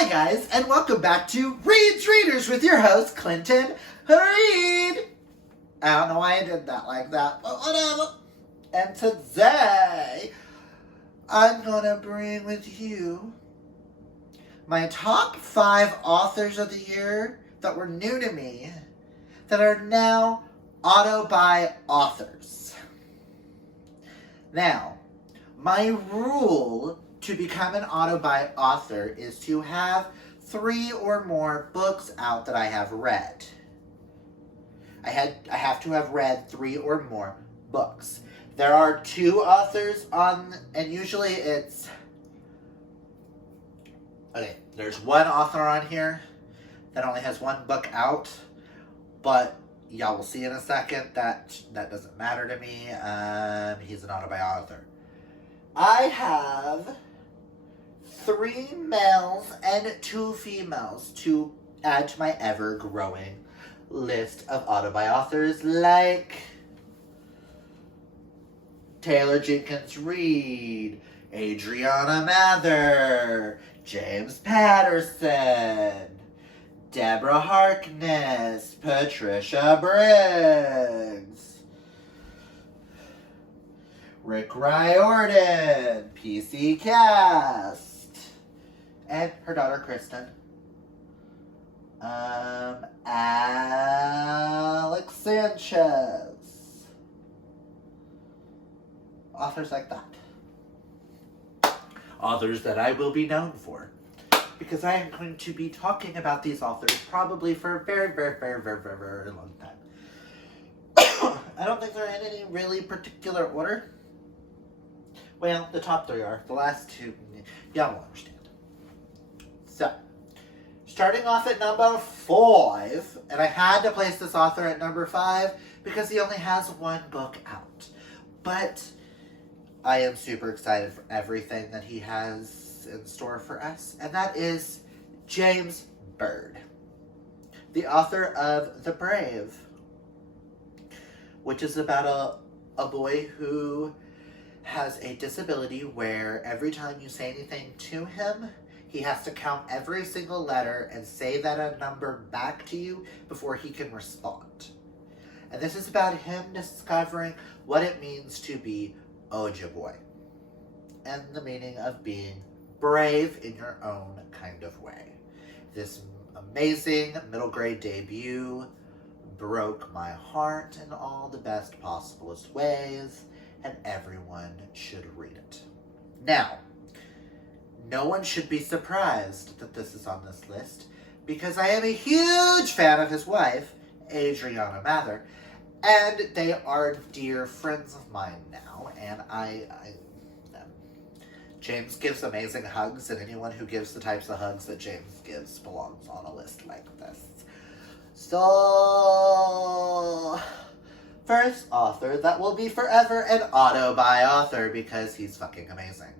Hi guys, and welcome back to Reed's Readers with your host, Clinton Reed. I don't know why I did that like that, but whatever. And today, I'm gonna bring with you my top 5 authors of the year that were new to me, that are now Autobuy Authors. Now, my rule to become an Autobuy author is to have 3 or more books out that I have read. I have to have read 3 or more books. There are 2 authors on, and usually it's, okay, there's 1 author on here that only has 1 book out, but y'all will see in a second that doesn't matter to me. He's an Autobuy author. I have 3 males and 2 females to add to my ever-growing list of Autobuy authors, like Taylor Jenkins Reid, Adriana Mather, James Patterson, Deborah Harkness, Patricia Briggs, Rick Riordan, PC Cast, and her daughter Kristen. Alex Sanchez. Authors like that. Authors that I will be known for. Because I am going to be talking about these authors probably for a very, very, very, very, very, very long time. I don't think they're in any really particular order. Well, the top 3 are. The last 2, y'all will understand. So, starting off at number 5, and I had to place this author at number 5 because he only has 1 book out. But I am super excited for everything that he has in store for us, and that is James Byrd, the author of The Brave, which is about a boy who has a disability where every time you say anything to him, he has to count every single letter and say that a number back to you before he can respond. And this is about him discovering what it means to be Ojibwe, and the meaning of being brave in your own kind of way. This amazing middle grade debut broke my heart in all the best possiblest ways, and everyone should read it. Now, no one should be surprised that this is on this list, because I am a huge fan of his wife, Adriana Mather, and they are dear friends of mine now, and James gives amazing hugs, and anyone who gives the types of hugs that James gives belongs on a list like this. So, first author that will be forever an Autobuy author because he's fucking amazing.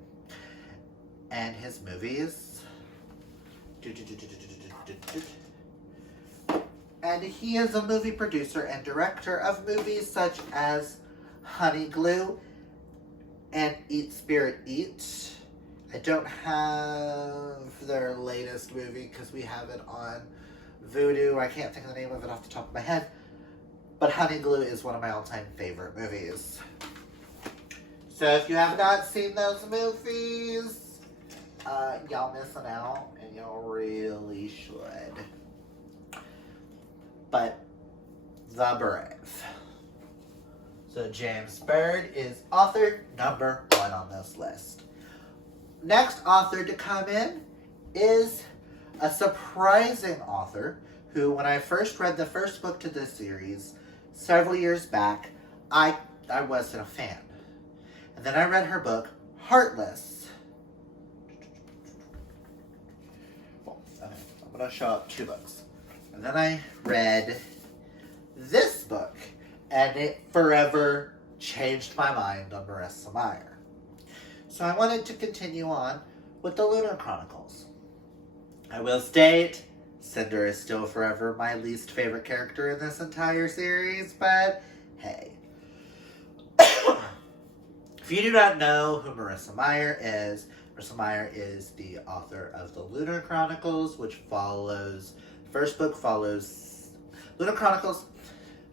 And his movies. And he is a movie producer and director of movies such as Honey Glue and Eat Spirit Eat. I don't have their latest movie because we have it on Vudu. I can't think of the name of it off the top of my head. But Honey Glue is one of my all-time favorite movies. So if you have not seen those movies, y'all missing out, and y'all really should. But The Brave. So James Byrd is author number 1 on this list. Next author to come in is a surprising author who, when I first read the first book to this series several years back, I wasn't a fan. And then I read her book, Heartless. I'm going to show up 2 books. And then I read this book, and it forever changed my mind on Marissa Meyer. So I wanted to continue on with the Lunar Chronicles. I will state, Cinder is still forever my least favorite character in this entire series, but hey. If you do not know who Marissa Meyer is, Marissa Meyer is the author of the Lunar Chronicles, which follows, first book follows, Lunar Chronicles,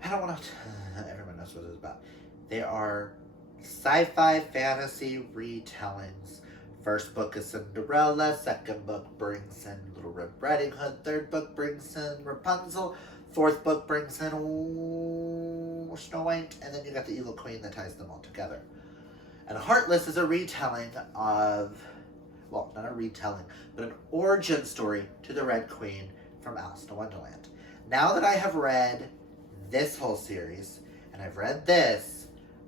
I don't want to, everyone knows what it's about. They are sci-fi fantasy retellings. First book is Cinderella, second book brings in Little Red Riding Hood, third book brings in Rapunzel, fourth book brings in Snow White, and then you got the Evil Queen that ties them all together. And Heartless is a retelling of, well, not a retelling, but an origin story to the Red Queen from Alice in Wonderland. Now that I have read this whole series, and I've read this,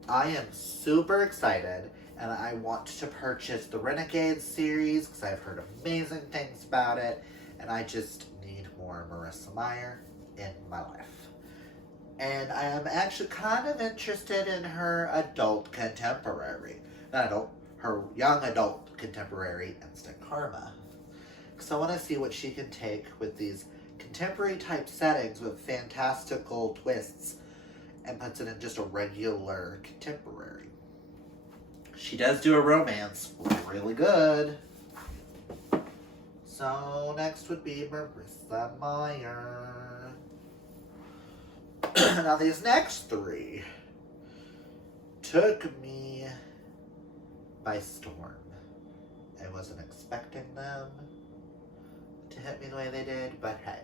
I am super excited, and I want to purchase the Renegade series, because I've heard amazing things about it, and I just need more Marissa Meyer in my life. And I am actually kind of interested in her adult contemporary. Not adult, her young adult contemporary, Instant Karma. Because I want to see what she can take with these contemporary type settings with fantastical twists and puts it in just a regular contemporary. She does do a romance really good. So next would be Marissa Meyer. Now these next three took me by storm. I wasn't expecting them to hit me the way they did, but hey.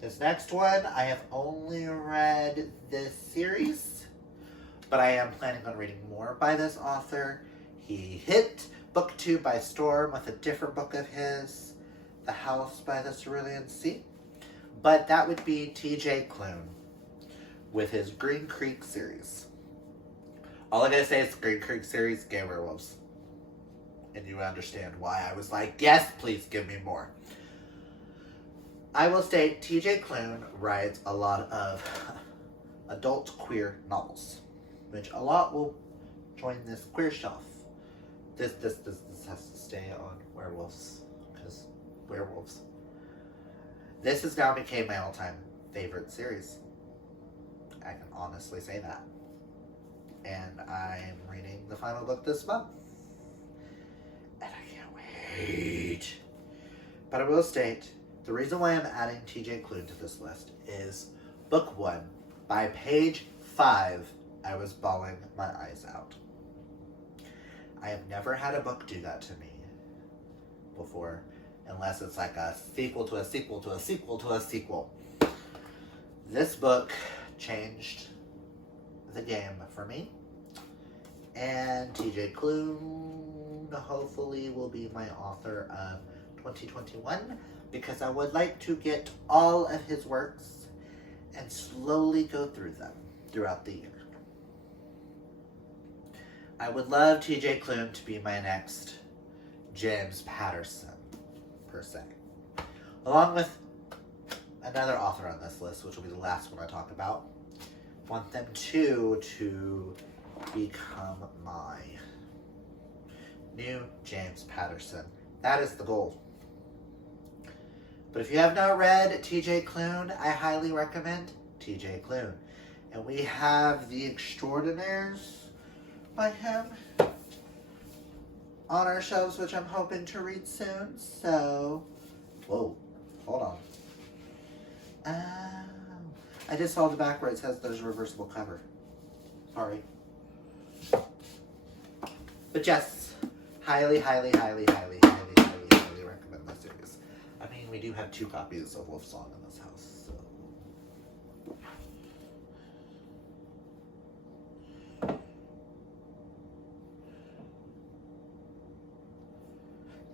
This next one, I have only read this series, but I am planning on reading more by this author. He hit book 2 by storm with a different book of his, The House by the Cerulean Sea. But that would be T.J. Klune with his Green Creek series. All I gotta say is Green Creek series, gay werewolves. And you understand why I was like, yes, please give me more. I will state T.J. Klune writes a lot of adult queer novels, which a lot will join this queer shelf. This has to stay on werewolves, because werewolves. This has now became my all-time favorite series. I can honestly say that. And I'm reading the final book this month. And I can't wait. But I will state, the reason why I'm adding T.J. Klune to this list is book 1. By page 5, I was bawling my eyes out. I have never had a book do that to me before, unless it's like a sequel to a sequel to a sequel to a sequel. This book changed the game for me, and T.J. Klune hopefully will be my author of 2021, because I would like to get all of his works and slowly go through them throughout the year. I would love T.J. Klune to be my next James Patterson, per se. Along with another author on this list, which will be the last one I talk about. Want them to become my new James Patterson. That is the goal. But if you have not read T.J. Klune, I highly recommend T.J. Klune. And we have The Extraordinaires by him on our shelves, which I'm hoping to read soon. So, whoa, hold on. I just saw the back where it says there's a reversible cover. Sorry. But yes, highly, highly, highly, highly, highly, highly, highly recommend this series. I mean, we do have 2 copies of Wolf Song in this house, so.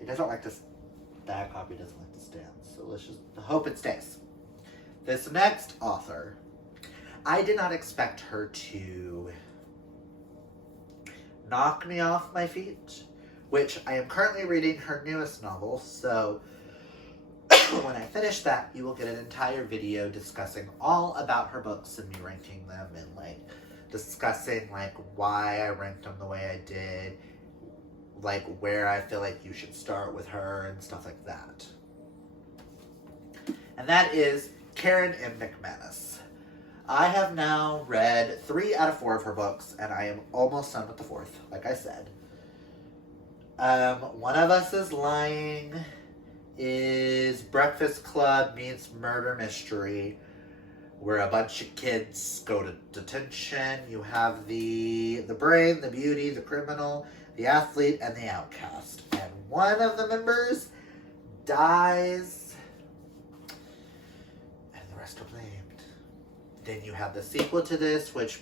It doesn't like to, that copy doesn't like to stand, so let's just hope it stays. This next author, I did not expect her to knock me off my feet, which I am currently reading her newest novel, so when I finish that, you will get an entire video discussing all about her books and me ranking them and like discussing like why I ranked them the way I did, like where I feel like you should start with her and stuff like that. And that is Karen M. McManus. I have now read 3 out of 4 of her books, and I am almost done with the 4th, like I said. One of Us is Lying is Breakfast Club meets Murder Mystery, where a bunch of kids go to detention. You have the brain, the beauty, the criminal, the athlete, and the outcast. And one of the members dies, and the rest are blamed. Then you have the sequel to this, which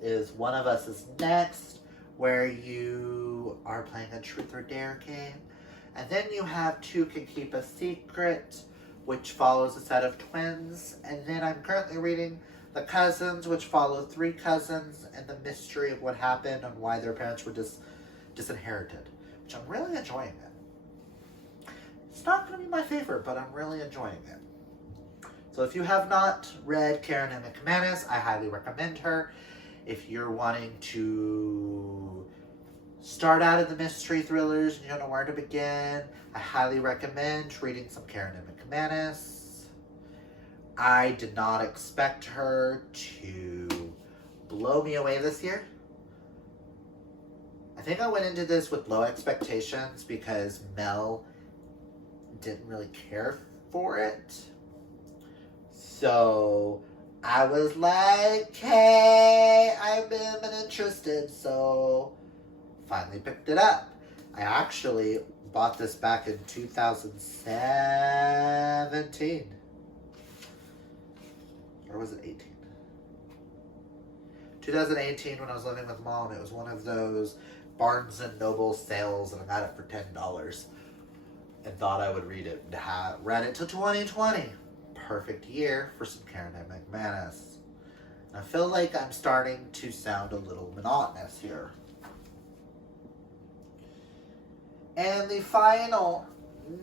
is One of Us is Next, where you are playing a truth or dare game. And then you have Two Can Keep a Secret, which follows a set of twins. And then I'm currently reading The Cousins, which follow three cousins and the mystery of what happened and why their parents were disinherited, which I'm really enjoying it. It's not going to be my favorite, but I'm really enjoying it. So if you have not read Karen M. McManus, I highly recommend her. If you're wanting to start out in the mystery thrillers and you don't know where to begin, I highly recommend reading some Karen M. McManus. I did not expect her to blow me away this year. I think I went into this with low expectations because Mel didn't really care for it. So I was like, hey, I'm interested, so finally picked it up. I actually bought this back in 2017. Or was it 18? 2018 when I was living with Mom. It was one of those Barnes & Noble sales, and I got it for $10 and thought I would read it. Read it till 2020. Perfect year for some Karen M. McManus. I feel like I'm starting to sound a little monotonous here. And the final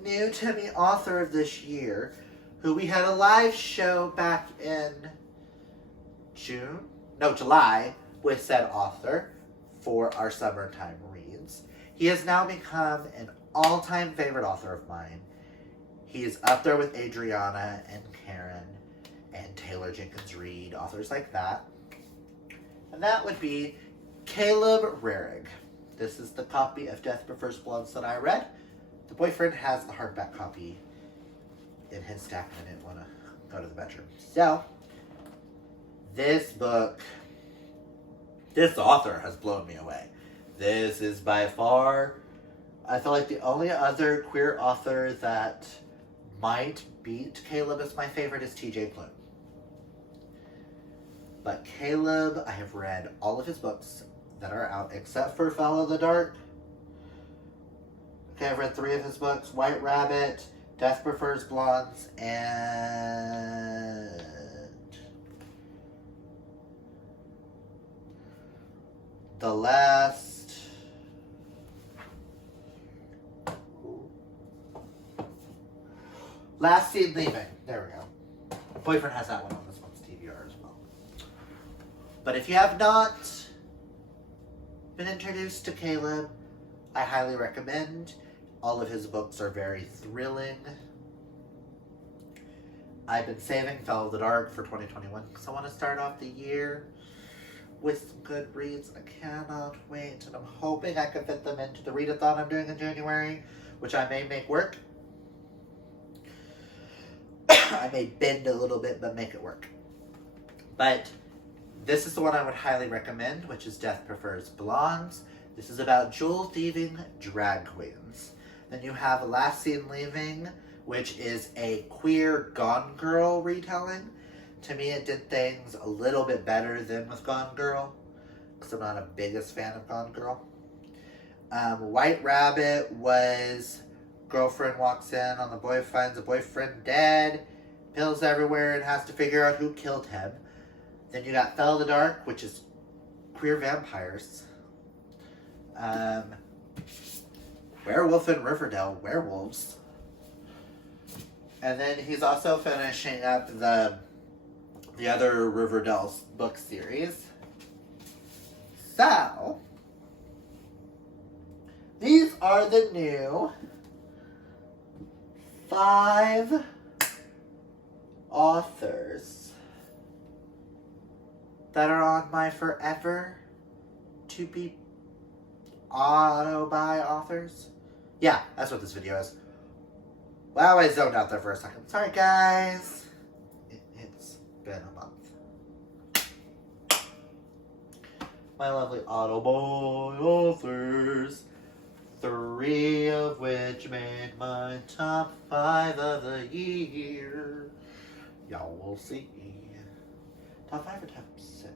new to me author of this year, who we had a live show back in July, with said author for our summertime reads. He has now become an all-time favorite author of mine. He is up there with Adriana and Karen and Taylor Jenkins Reid, authors like that. And that would be Caleb Rarig. This is the copy of Death Prefers Blondes that I read. The boyfriend has the hardback copy in his stack and I didn't want to go to the bedroom. So, this book, this author has blown me away. This is by far, I feel like the only other queer author that might beat Caleb as my favorite is T.J. Klune. But Caleb, I have read all of his books that are out except for Follow the Dark. Okay, I've read 3 of his books: White Rabbit, Death Prefers Blondes, and the last Scene Leaving. There we go. Boyfriend has that one on this one's TBR as well. But if you have not been introduced to Caleb, I highly recommend. All of his books are very thrilling. I've been saving Follow the Dark for 2021 because I want to start off the year with some good reads. I cannot wait, and I'm hoping I can fit them into the readathon I'm doing in January, which I may make work. I may bend a little bit, but make it work. But this is the one I would highly recommend, which is Death Prefers Blondes. This is about jewel-thieving drag queens. Then you have Last Scene Leaving, which is a queer Gone Girl retelling. To me, it did things a little bit better than with Gone Girl, because I'm not a biggest fan of Gone Girl. White Rabbit was girlfriend walks in on the boy, finds the boyfriend dead, pills everywhere, and has to figure out who killed him. Then you got Fell in the Dark, which is queer vampires. Werewolf in Riverdale, werewolves. And then he's also finishing up the other Riverdale book series. So, these are the new 5 authors that are on my forever to be Autobuy Authors. Yeah, that's what this video is. Wow, I zoned out there for a second. Sorry, guys. It's been a month. My lovely Autobuy Authors, 3 of which made my top 5 of the year. Y'all will see. Top 5 or top 6?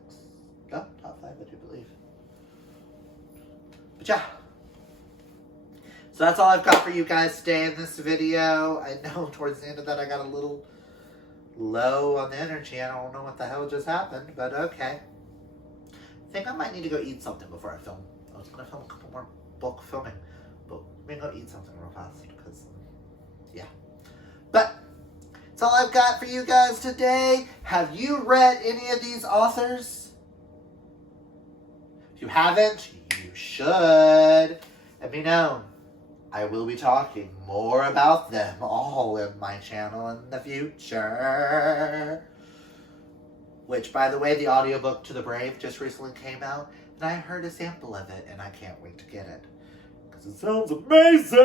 No, top 5, I do believe. But yeah. So that's all I've got for you guys today in this video. I know towards the end of that I got a little low on the energy. I don't know what the hell just happened, but okay. I think I might need to go eat something before I film. I was going to film a couple more bulk filming, but I'm going to go eat something real fast because, yeah. But that's all I've got for you guys today. Have you read any of these authors? If you haven't, you should. Let me know. I will be talking more about them all in my channel in the future. Which, by the way, the audiobook to The Brave just recently came out, and I heard a sample of it, and I can't wait to get it. Because it sounds amazing!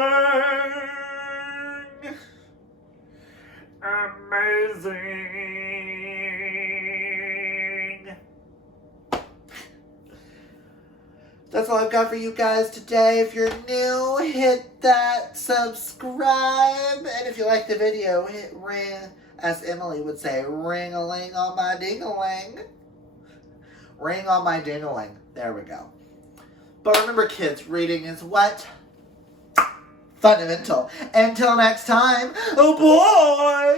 Amazing! That's all I've got for you guys today. If you're new, hit that subscribe. And if you like the video, hit ring, as Emily would say, ring-a-ling on my ding-a-ling. Ring on my ding-a-ling. There we go. But remember, kids, reading is what? Fundamental. Until next time, oh boy!